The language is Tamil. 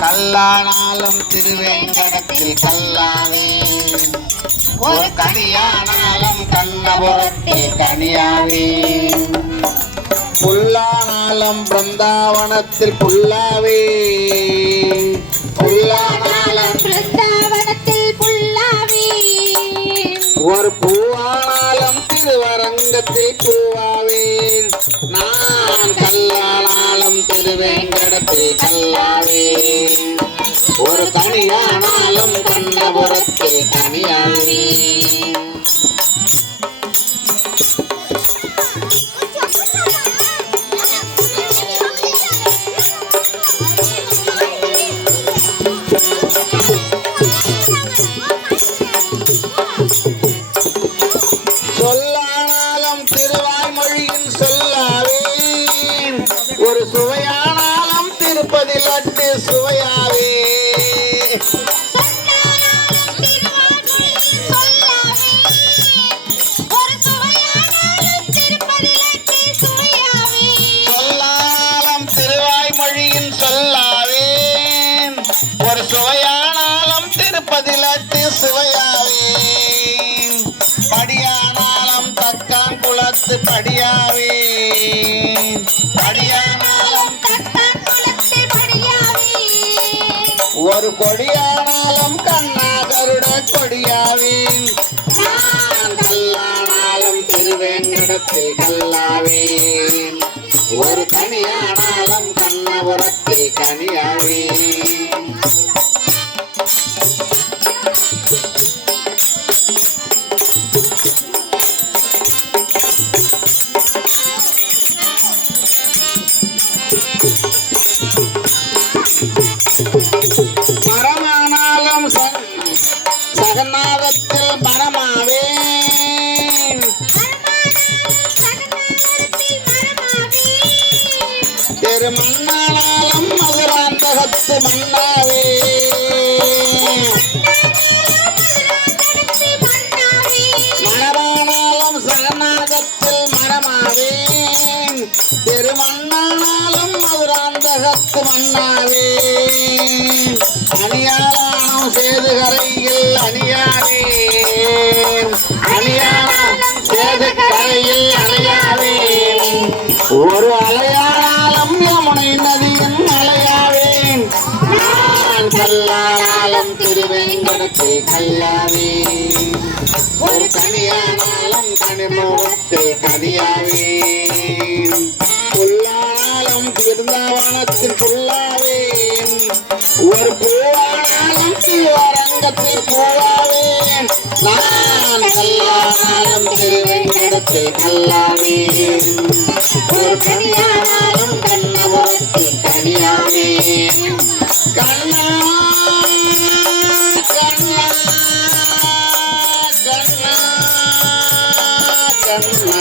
கல்லானாலும் திருவேங்கடத்தில் கல்லாவே ஒரு கனியானாலும் கண்ணபுரத்தில் கனியாவே புல்லானாலும் பிருந்தாவனத்தில் புல்லாவே புல்லானாலும் பிருந்தாவனத்தில் புல்லாவே ஒரு பூவானாலும் திருவரங்கத்தில் பூவாவேன் நான் கல்லானாலும் திருவேங்கடத்தில் கல்லாவேன் ஒரு கனியானாலும் கண்ணபுரத்தில் கனியாவே ஒரு சுவையானாலும் திருப்பதி லட்டு சுவையாவேன் படியானாலும் தக்கான் குளத்து படியாவேன் படியானாலும் ஒரு கொடியானாலும் கண்ணா கருட கொடியாவேன் நான் கல்லானாலும் திருவேங்கடத்தில் கல்லாவேன் ஒரு கனியானாலும் கண்ணபுரத்தில் கனியாவேன் திருமண்ணானாலும் மதுராந்தகத்து மன்னாவே மணவானாலும் சகநாதத்தில் மரமாவேன். திருமண்ணானாலும் மதுராந்தகத்து மன்னாவே அணியா யமுனை நதியின் நான் கல்லானாலும் திருவேங்கடத்தில் கல்லாவேன். ஒரு கனியானாலும் கனிமுகத்தில் கனியாவேன். புல்லானாலும் புல்லாவேன். ஒரு பூவானாலும் திருவரங்கத்தில் பூவாவேன். நான் கல்லானாலும் ஒரு கனியானாலும் కన్నా కన్నా కన్నా కన్నా